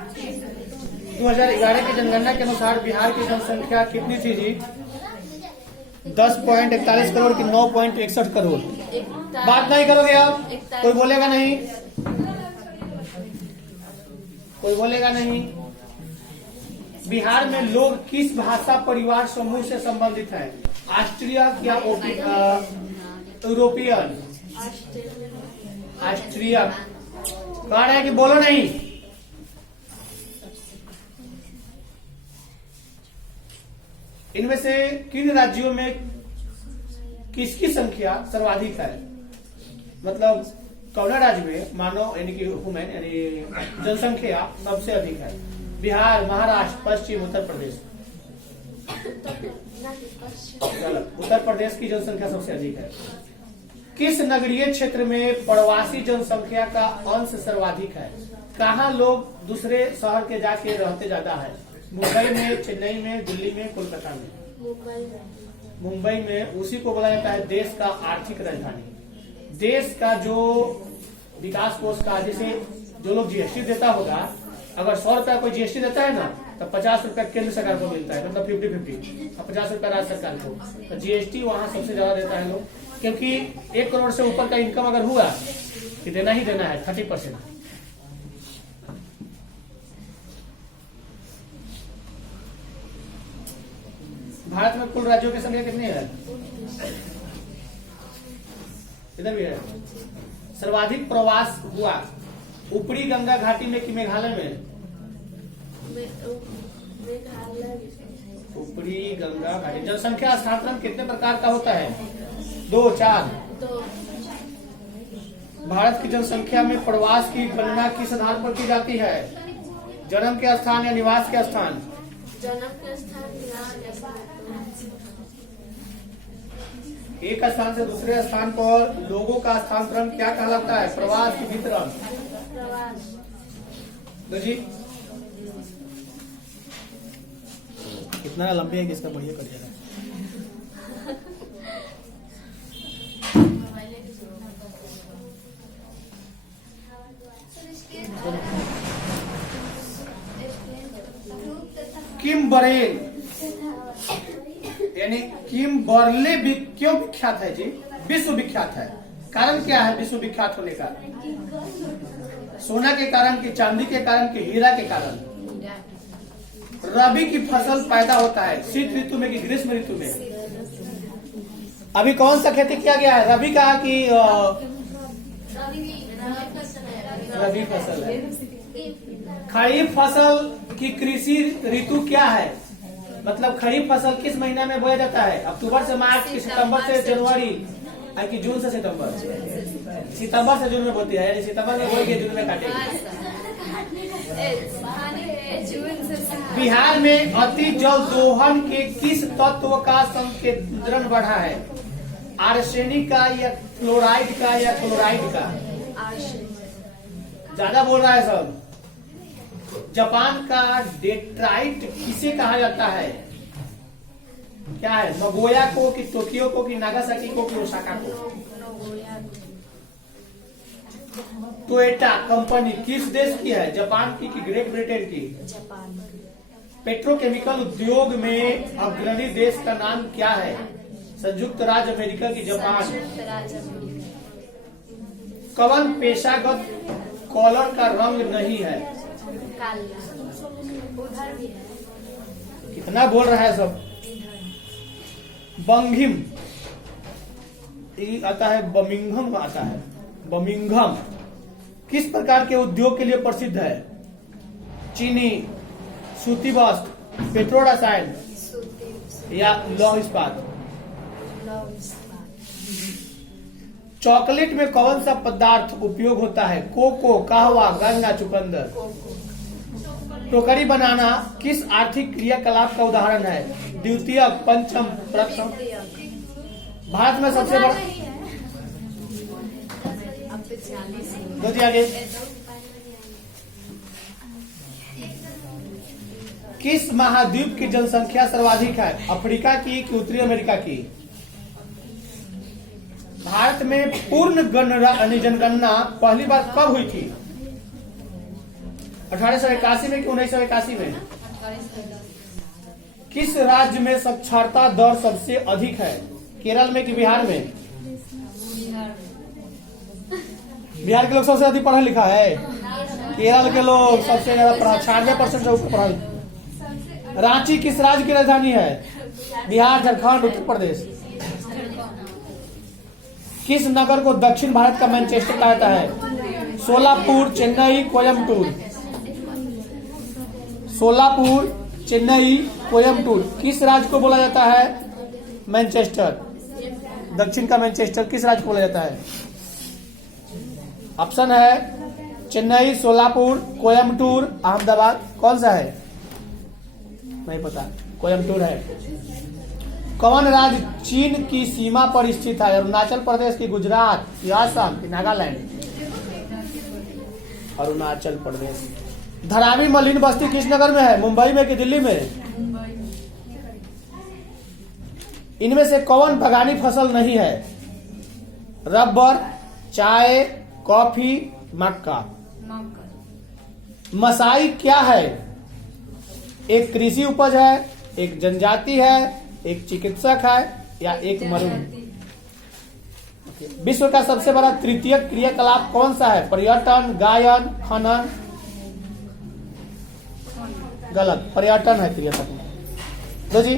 2011 की जनगणना के अनुसार बिहार की जनसंख्या कितनी थी जी? 10.41 करोड़ की 9.61 करोड़। बात नहीं करोगे आप? कोई बोलेगा नहीं? कोई बोलेगा नहीं? बिहार में लोग किस भाषा परिवार समूह से संबंधित है? ऑस्ट्रियक या यूरोपियन? ऑस्ट्रियक। कह रहे हैं कि बोलो नहीं। इनमें से किन राज्यों में किसकी संख्या सर्वाधिक है? मतलब कौन राज्य में मानव यानी कि ह्यूमन यानी जनसंख्या सबसे अधिक है? बिहार, महाराष्ट्र, पश्चिम, उत्तर प्रदेश? उत्तर प्रदेश की जनसंख्या सबसे अधिक है। किस नगरीय क्षेत्र में प्रवासी जनसंख्या का अंश सर्वाधिक है? कहाँ लोग दूसरे शहर के जाके रहते ज्यादा है? मुंबई में, चेन्नई में, दिल्ली में, कोलकाता में? मुंबई में। उसी को बोला जाता है देश का आर्थिक राजधानी। देश का जो विकास कोष का, जैसे जो लोग जीएसटी देता होगा, अगर 100 रुपया कोई जीएसटी देता है ना, तो 50 रुपया केंद्र सरकार को मिलता है, मतलब 50-50 और 50 रुपया राज्य सरकार को। तो जीएसटी वहां सबसे ज्यादा देता है लोग, क्योंकि 1 करोड़ से ऊपर का इनकम अगर हुआ कि देना ही देना है 30%। भारत में कुल राज्यों की संख्या कितनी है? इधर भी है। सर्वाधिक प्रवास हुआ ऊपरी गंगा घाटी में कि मेघालय में? ऊपरी गंगा घाटी। जनसंख्या स्थानांतरण कितने प्रकार का होता है? 2, 4? भारत की जनसंख्या में प्रवास की गणना किस आधार पर की जाती है? जन्म के स्थान या निवास के स्थान? जन्म के स्थान। एक स्थान से दूसरे स्थान पर लोगों का स्थानांतरण क्या कहलाता है? प्रवास की वितरण? जी कितना लंबी है कि इसका बढ़िया करिएगा। किम बरेल यानी किम बर्ले क्यों विख्यात है जी? विश्व विख्यात है। कारण क्या है विश्व विख्यात होने का? सोना के कारण कि चांदी के कारण कि हीरा के कारण? रबी की फसल पैदा होता है शीत ऋतु में कि ग्रीष्म ऋतु में? अभी कौन सा खेती किया गया है? रबी का कि रबी फसल है। खरीफ फसल की कृषि ऋतु क्या है? मतलब खरीफ फसल किस महीना में बोया जाता है? अक्टूबर से मार्च कि सितंबर से जनवरी कि जून से सितंबर? सितंबर से जून में बोती है, यानी सितंबर में बोएगी, जून में काटेगी। बिहार में अति जल दोहन के किस तत्व का संकेंद्रण बढ़ा है? आर्सेनिक का या फ्लोराइड का या क्लोराइड का? ज्यादा बोल रहा है सब। जापान का डेट्राइट किसे कहा जाता है? क्या है? नगोया को कि टोक्यो को कि नागासाकी को कि ओसाका को? टोयोटा कंपनी किस देश की है? जापान की कि ग्रेट ब्रिटेन की? पेट्रोकेमिकल उद्योग में अग्रणी देश का नाम क्या है? संयुक्त राज्य अमेरिका की जापान? कवन पेशागत कॉलर का रंग नहीं है? कितना बोल रहा है सब। बंगिम आता है, बर्मिंघम आता है। बर्मिंघम किस प्रकार के उद्योग के लिए प्रसिद्ध है? चीनी, सूती वस्त्र, पेट्रो रसायन या लौह इस्पात? चॉकलेट में कौन सा पदार्थ उपयोग होता है? कोको, कहवा, गन्ना, चुकंदर? टोकरी बनाना किस आर्थिक क्रियाकलाप का उदाहरण है? द्वितीयक, पंचम, प्रथम? भारत में सबसे बड़ा आगे किस महाद्वीप की जनसंख्या सर्वाधिक है? अफ्रीका की कि उत्तरी अमेरिका की? भारत में पूर्ण जनगणना पहली बार कब हुई थी? 1881 में कि 1981 में? किस राज्य में साक्षरता दर सबसे अधिक है? केरल में कि बिहार में? बिहार के लोग सबसे अधिक पढ़ा लिखा है। केरल के लोग सबसे ज्यादा पढ़ा, 96% से ऊपर पढ़ा। रांची किस राज्य की राजधानी है? बिहार, झारखंड, उत्तर प्रदेश। किस नगर को दक्षिण भारत का मैनचेस्टर कहा जाता है? सोलापुर, चेन्नई, कोयम्बटूर। सोलापुर, चेन्नई, कोयम्बटूर। किस राज्य को बोला जाता है मैनचेस्टर? दक्षिण का मैनचेस्टर किस राज्य को बोला जाता है? ऑप्शन है चेन्नई, सोलापुर, कोयम्बटूर, अहमदाबाद। कौन सा है? नहीं पता, कोयम्बटूर है। कौन राज्य चीन की सीमा पर स्थित है? अरुणाचल प्रदेश की, गुजरात या असम की, नागालैंड? अरुणाचल प्रदेश। धरावी मलिन बस्ती किस नगर में है? मुंबई में कि दिल्ली में? इनमें से कौन बगानी फसल नहीं है? रबर, चाय, कॉफी, मक्का। मसाई क्या है? एक कृषि उपज है, एक जनजाति है, एक चिकित्सक है या एक मरुन? विश्व का सबसे बड़ा तृतीयक क्रियाकलाप कौन सा है? पर्यटन, गायन, खनन? गलत, पर्यटन है क्रियाकलाप। दो जी।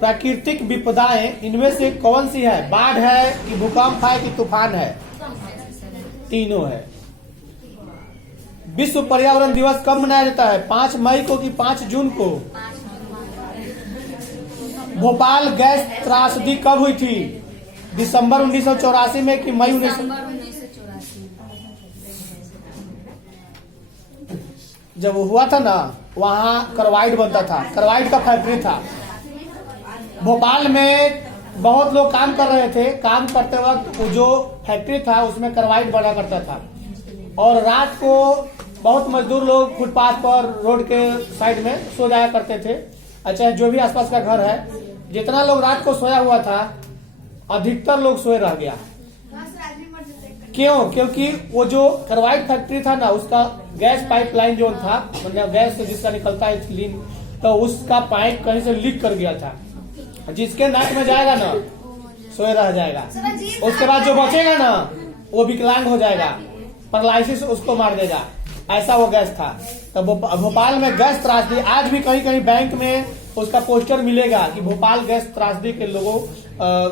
प्राकृतिक विपदाएं इनमें से कौन सी है? बाढ़ है कि भूकंप है कि तूफान है? तीनों है। विश्व पर्यावरण दिवस कब मनाया जाता है? 5 मई को कि 5 जून को? भोपाल गैस त्रासदी कब हुई थी? दिसंबर 1984 में कि मई 1984? जब हुआ था ना, वहां कार्बाइड बनता था, कार्बाइड का फैक्ट्री था। भोपाल में बहुत लोग काम कर रहे थे। काम करते वक्त जो फैक्ट्री था उसमें कार्बाइड बना करता था, और रात को बहुत मजदूर लोग फुटपाथ पर, रोड के साइड में सो जाया करते थे। अच्छा, जो भी आसपास का घर है, जितना लोग रात को सोया हुआ था, अधिकतर लोग सोए रह गया। क्यों? क्योंकि वो जो कार्बाइड फैक्ट्री था ना, उसका गैस पाइपलाइन जो था, मतलब गैस से जिसका निकलता है क्लीन, तो उसका पाइप कहीं से लीक कर गया था। जिसके नाक में जाएगा ना, सोए रह जाएगा। उसके बाद जो बचेगा ना, वो विकलांग हो जाएगा, पैरालिसिस उसको मार देगा। ऐसा वो गैस था। तो भोपाल में गैस त्रासदी, आज भी कहीं कहीं बैंक में उसका पोस्टर मिलेगा कि भोपाल गैस त्रासदी के लोगों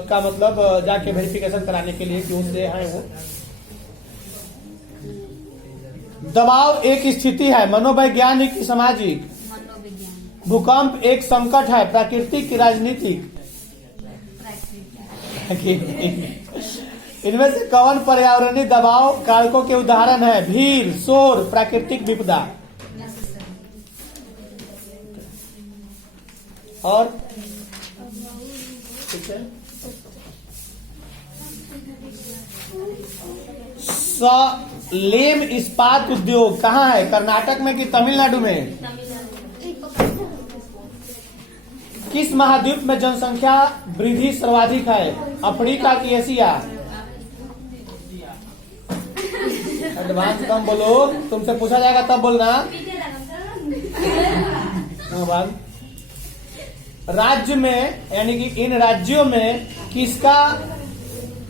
का मतलब जाके वेरिफिकेशन कराने के लिए कि उससे है वो। दबाव एक स्थिति है, मनोवैज्ञानिक की सामाजिक? भूकंप एक संकट है, प्राकृतिक की राजनीतिक? इनमें से कौन पर्यावरणीय दबाव कारकों के उदाहरण है? भीड़, शोर, प्राकृतिक विपदा? और सलेम इस्पात उद्योग कहाँ है? कर्नाटक में कि तमिलनाडु में? किस महाद्वीप में जनसंख्या वृद्धि सर्वाधिक है? अफ्रीका की एशिया? एडवांस कम बोलो, तुमसे पूछा जाएगा तब बोलना। राज्य में, यानी कि इन राज्यों में किसका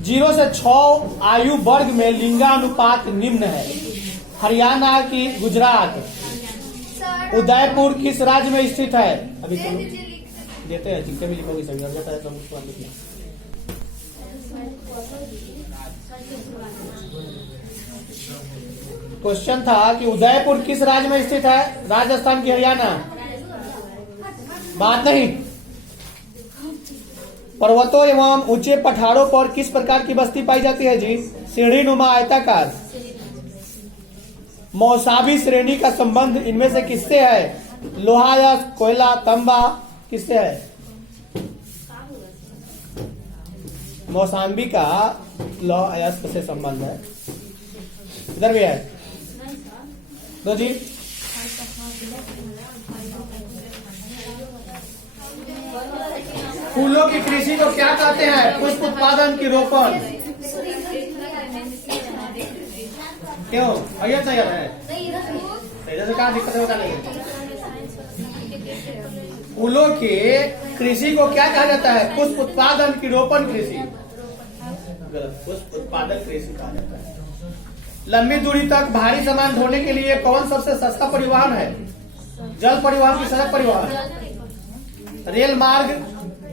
0 से 6 आयु वर्ग में लिंगानुपात निम्न है? हरियाणा की, गुजरात? उदयपुर किस राज्य में स्थित है? अभी तुम देते हैं, जिनके भी लिखोगे सही हो जाता है तो उसको लिखना। क्वेश्चन था कि उदयपुर किस राज्य में स्थित है? राजस्थान की, हरियाणा? बात नहीं। पर्वतों एवं ऊंचे पठारों पर किस प्रकार की बस्ती पाई जाती है जी? सीढ़ी नुमा, आयताकार? मौसावी श्रेणी का संबंध इनमें से किससे है? लोहा या कोयला, तांबा? किससे है? मौसाम्बी का लौह अयस्क से संबंध है। इधर भी है दो जी। फूलों की कृषि को क्या कहते हैं? पुष्प उत्पादन की रोपण? क्यों अयत नहीं है? इधर से कहा दिक्कत है बता लेंगे। फूलों के कृषि को क्या कहा जाता है? पुष्प उत्पादन की रोपण कृषि। गलत, पुष्प उत्पादन कृषि कहा जाता है। लंबी दूरी तक भारी सामान ढोने के लिए कौन सबसे सस्ता परिवहन है? जल परिवहन की सड़क परिवहन? रेल मार्ग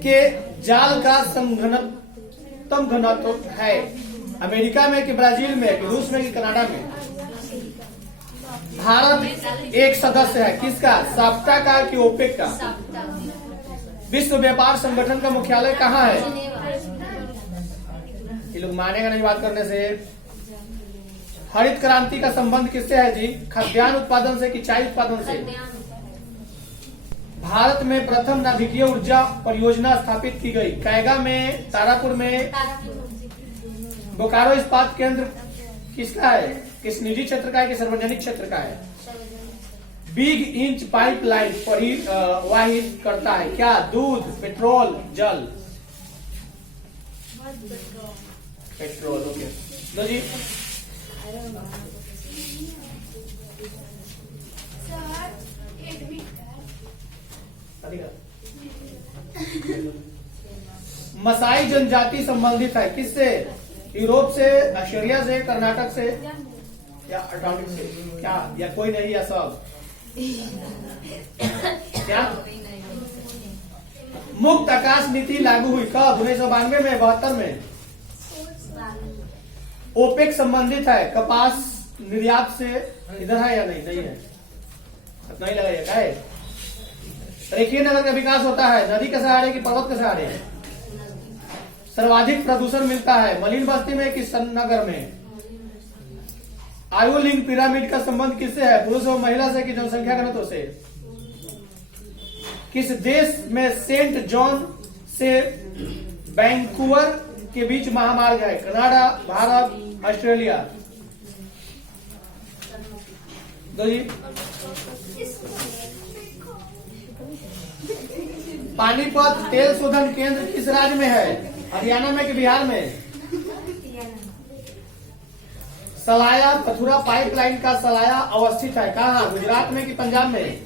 के जाल का संघनतम घनत्व है अमेरिका में कि ब्राजील में कि रूस में कि कनाडा में? भारत एक सदस्य है किसका? साप्टा का कि ओपेक का? विश्व व्यापार संगठन का मुख्यालय कहाँ है? ये लोग मानेगा नहीं बात करने से। हरित क्रांति का संबंध किससे है जी? खाद्यान्न उत्पादन से कि चाय उत्पादन से? भारत में प्रथम नाभिकीय ऊर्जा परियोजना स्थापित की गई कैगा में, तारापुर में? बोकारो इस्पात केंद्र किसका है? किस निजी क्षेत्र का है कि सार्वजनिक क्षेत्र का है? बिग इंच पाइपलाइन परिवाहित करता है क्या? दूध, पेट्रोल, जल? पेट्रोल। ओके लो जी। मसाई जनजाति संबंधित है किससे? यूरोप से, ऑस्ट्रेलिया से, कर्नाटक से या अटलांटिक से? क्या या कोई नहीं या सब? क्या? मुक्त आकाश नीति लागू हुई कब? 1992 में, 72 में? ओपेक संबंधित है कपास निर्यात से? इधर है या नहीं? नहीं है, नहीं लगाइए। क्या है? रेखीय नगर का विकास होता है नदी के सहारे कि पर्वत के सहारे? सर्वाधिक प्रदूषण मिलता है मलिन बस्ती में कि नगर में? आयु लिंग पिरामिड का संबंध किससे है? पुरुष और महिला से कि जनसंख्या घनत्व से? किस देश में सेंट जॉन से वैंकूवर के बीच महामार्ग है? Canada, Bharat, Australia? दो जी। पानीपत तेल शोधन केंद्र किस राज्य में है? हरियाणा में कि बिहार में? सलाया पथुरा पाइपलाइन का सलाया अवस्थित है कहाँ? गुजरात में कि पंजाब में?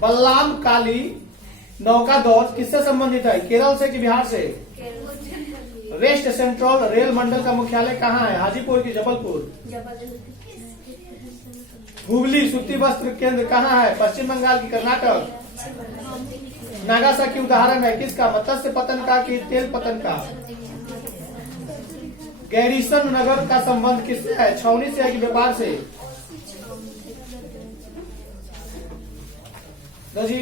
बल्लाम काली नौका दौड़ किससे संबंधित है? केरल से कि बिहार से? वेस्ट सेंट्रल रेल मंडल का मुख्यालय कहाँ है? हाजीपुर की जबलपुर? हुगली सूती वस्त्र केंद्र कहाँ है? पश्चिम बंगाल की कर्नाटक? नागासाकी उदाहरण है किसका? मत्स्य पतन का कि तेल पतन का? गैरिसन नगर का संबंध किससे है? छावनी से है कि व्यापार से? दो जी।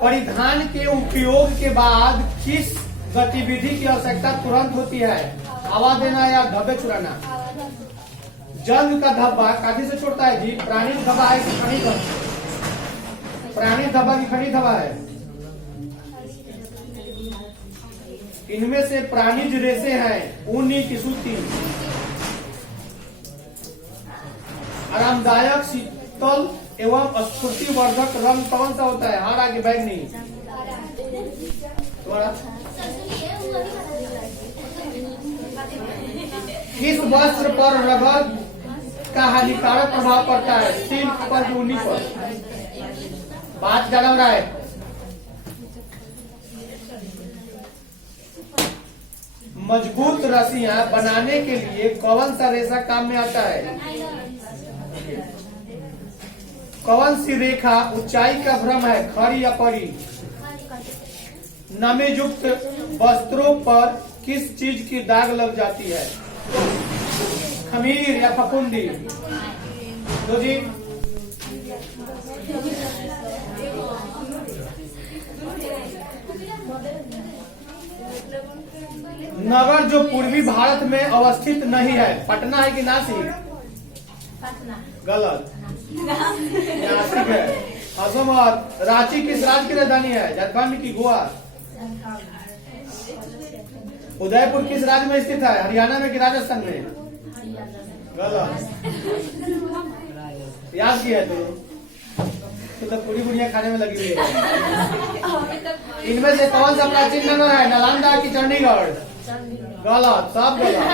परिधान के उपयोग के बाद किस गतिविधि की आवश्यकता तुरंत होती है? हवा देना या धब्बे चुराना? जंग का धब्बा काफी से छोड़ता है जी? प्राणी धब्बा है कि खनिज धब्बा? प्राणी धब्बा की खनिज धब्बा है? इनमें से प्राणिज रेशे हैं ऊनी की सूती? आरामदायक शीतल एवं स्फूर्तिवर्धक रंग कौन सा होता है? हरा की बैंगनी? तुम्हारा किस वस्त्र पर रबर का हानिकारक प्रभाव पड़ता है? सिल्क पर, ऊनी पर? बात क्या लग रहा है? मजबूत रस्सियां बनाने के लिए कौन सा रेशा काम में आता है? कौन सी रेखा ऊंचाई का भ्रम है? खड़ी या पड़ी? नमी युक्त वस्त्रों पर किस चीज की दाग लग जाती है? खमीर या फफूंदी? तो जी नगर जो पूर्वी भारत में अवस्थित नहीं है, पटना है कि नासिक? गलत, नासिक है। असम और रांची किस राज्य की राजधानी है? झारखंड की गोवा? उदयपुर किस राज्य में स्थित है? हरियाणा में कि राजस्थान में? गलत, याद किया है तो पूरी दुनिया खाने में लगी हुई है। इनमें से कौन सा प्राचीन नगर है, नालंदा की चंडीगढ़? गलत, सब गलत।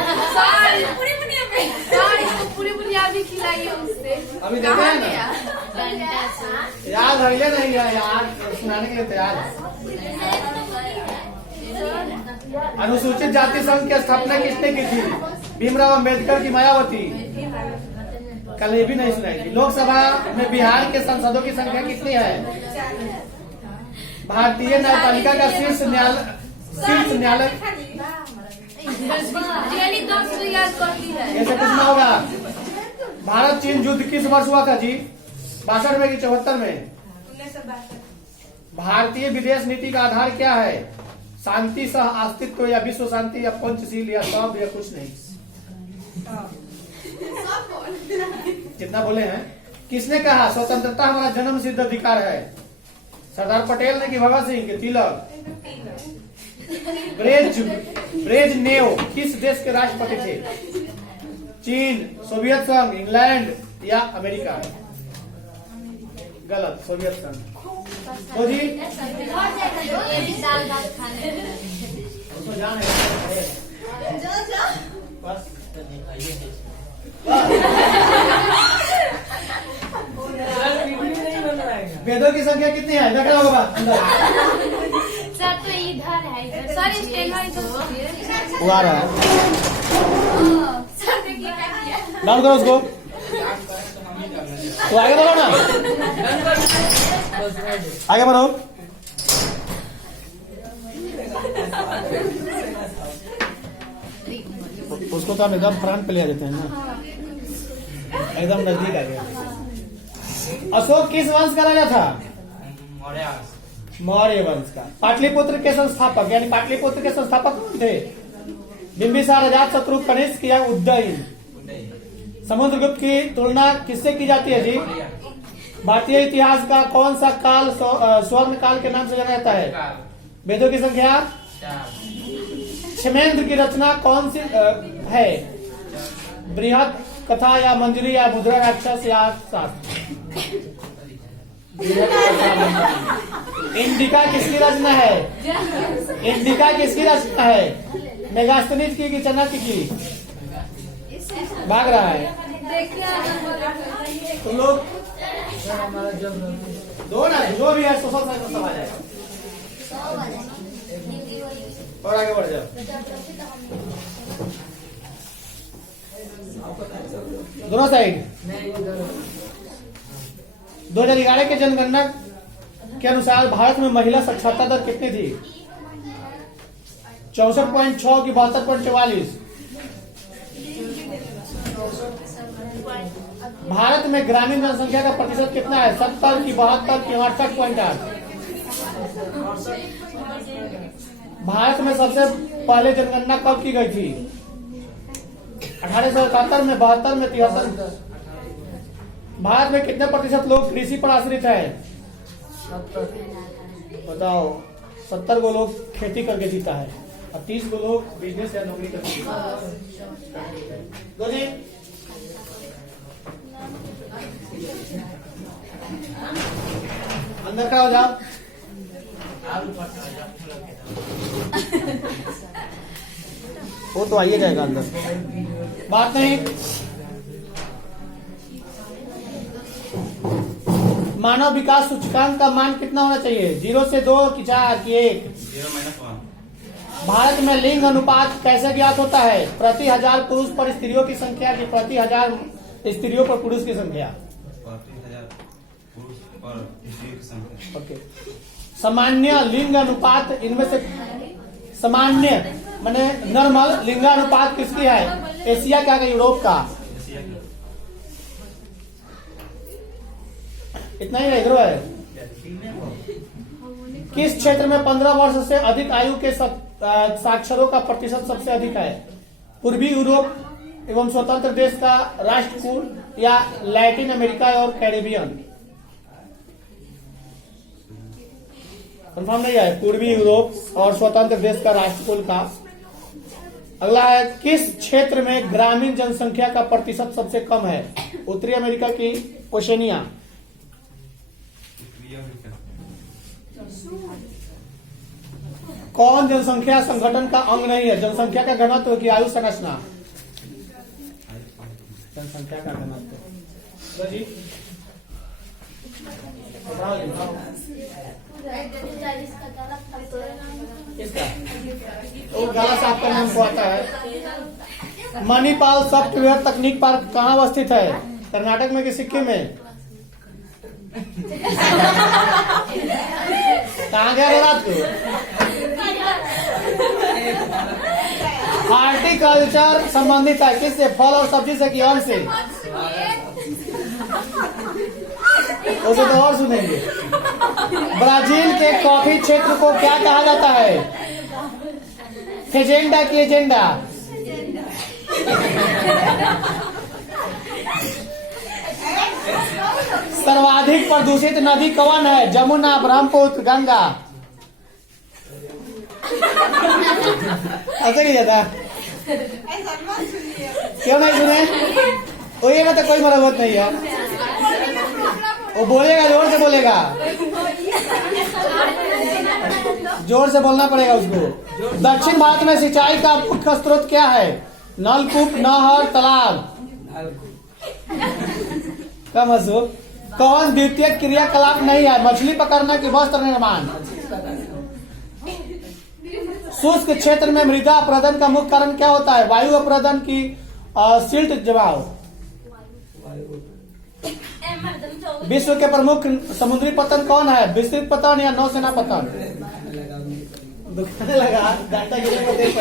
पूरी बुनियादी खिलाई है उससे। अभी देखे हैं ना, याद है या नहीं है? याद सुनाने के लिए तैयार है। अनुसूचित जाति संघ की स्थापना किसने की थी? भीमराव अंबेडकर की मायावती? कल ये भी नहीं सुनाई। लोकसभा में बिहार के सांसदों की संख्या कितनी है? भारतीय न्यायपालिका का शीर्ष न्यायालय याद करती है। कैसे पूछना होगा? भारत चीन युद्ध किस वर्ष हुआ था जी? 62 में कि 74 में? भारतीय विदेश नीति का आधार क्या है? शांति, सह अस्तित्व, या विश्व शांति, या पंचशील, या सब, या कुछ नहीं? कितना बोले हैं? किसने कहा स्वतंत्रता हमारा जन्म सिद्ध अधिकार है? सरदार पटेल ने कि भगत सिंह के? तिलक? ब्रेजनेव किस देश के राष्ट्रपति थे? चीन, सोवियत संघ, इंग्लैंड, या अमेरिका? गलत, सोवियत संघ। तो जी उसको जान है बस। वेदों की संख्या कितनी है? देखा होगा बात अंदर। सर तो इधर है, इधर सर स्टेशन वो आ रहा है, सर देखिए क्या किया। डाउन करो उसको। तो आगे बढ़ो ना, आगे बढ़ो। उसको तो हम एकदम फ्रंट पे ले देते हैं ना, एकदम नजदीक आ गया। अशोक किस वंश का राजा था? मौर्य वंश का। पाटलिपुत्र के संस्थापक, यानी पाटलिपुत्र के संस्थापक कौन थे? बिंबिसार, अजातशत्रु, कनिष्क, या उदयन? समुद्रगुप्त की तुलना किससे की जाती है जी? भारतीय इतिहास का कौन सा काल स्वर्ण काल के नाम से जाना जाता है? वेदों की संख्या? क्षेमेंद्र की रचना कौन सी है? बृहद कथा, या मंजरी, या मुद्रा राक्षस, या शास्त्र? इंडिका किसकी रचना है? इंडिका किसकी रचना है? मेगास्थनीज की कि चाणक्य की? भाग रहा है तुम लोग। दो ना, जो भी है सोशल साइंस सब आ जाएगा। और आगे बढ़ जाओ। दोनों साइड। 2011 के जनगणना के अनुसार भारत में महिला साक्षरता दर कितनी थी? 64.6 की 72.44? भारत में ग्रामीण जनसंख्या का प्रतिशत कितना है? 70 की 72 की 68.8? भारत में सबसे पहले जनगणना कब की गई थी? 1871 में, 72 में, 73? भारत में कितने प्रतिशत लोग कृषि पर आश्रित है? बताओ। 70 को लोग खेती करके जीता है और 30 को लोग बिजनेस या नौकरी करके जीता है। दो जी अंदर खड़ा हो जाओ। वो तो आइए जाएगा अंदर, बात नहीं। मानव विकास सूचकांक का मान कितना होना चाहिए? 0 से 2 की 4 की 1? 0-1। भारत में लिंग अनुपात कैसे ज्ञात होता है? प्रति 1000 पुरुष पर स्त्रियों की संख्या की प्रति 1000 स्त्रियों पर पुरुष की संख्या? ओके। सामान्य लिंग अनुपात इनमें से सामान्य माने नॉर्मल लिंगानुपात किसकी है? एशिया का, यूरोप का? इतना ही इधर है। किस क्षेत्र में 15 वर्ष से अधिक आयु के साक्षरों का प्रतिशत सबसे अधिक है? पूर्वी यूरोप एवं स्वतंत्र देश का राष्ट्रकूल, या लैटिन अमेरिका और कैरिबियन? कंफर्म नहीं है। पूर्वी यूरोप और स्वतंत्र देश का राष्ट्रकुल का। अगला है, किस क्षेत्र में ग्रामीण जनसंख्या का प्रतिशत सबसे कम है? उत्तरी अमेरिका की ओशनिया? कौन जनसंख्या संगठन का अंग नहीं है? जनसंख्या का घनत्व की आयु संरचना। जनसंख्या का घनत्व तो जी बताओ जी, बताओ। किसका? वो गला साफ करना हमको आता है। मणिपाल सॉफ्टवेयर तकनीक पार्क कहाँ अवस्थित है? कर्नाटक में कि सिक्किम में? कहाँ गया रात को? हॉर्टिकल्चर संबंधित है किससे? फल और सब्जी से कि अन्न से? उसे तो और सुनेंगे। ब्राजील के कॉफी क्षेत्र को क्या कहा जाता है? फेजेंडा की एजेंडा? सर्वाधिक प्रदूषित नदी कौन है? जमुना, ब्रह्मपुत्र, गंगा? ऐसे नहीं जाता? क्यों नहीं सुने? वही ना, तो कोई मरम्मत नहीं है। वो बोलेगा, जोर से बोलेगा, जोर से बोलना पड़ेगा उसको। दक्षिण भारत में सिंचाई का मुख्य स्रोत क्या है? नलकूप, नहर, तालाब? कम हंसो। कौन द्वितीय क्रियाकलाप नहीं है? मछली पकड़ना की वस्त्र निर्माण? शुष्क क्षेत्र में मृदा अपरदन का मुख्य कारण क्या होता है? वायु अपरदन की सिल्ट जमाव? विश्व के प्रमुख समुद्री पतन कौन है? विस्तृत पतन या नौसेना पतन? दुखने लगा, डाटा गिरने को देख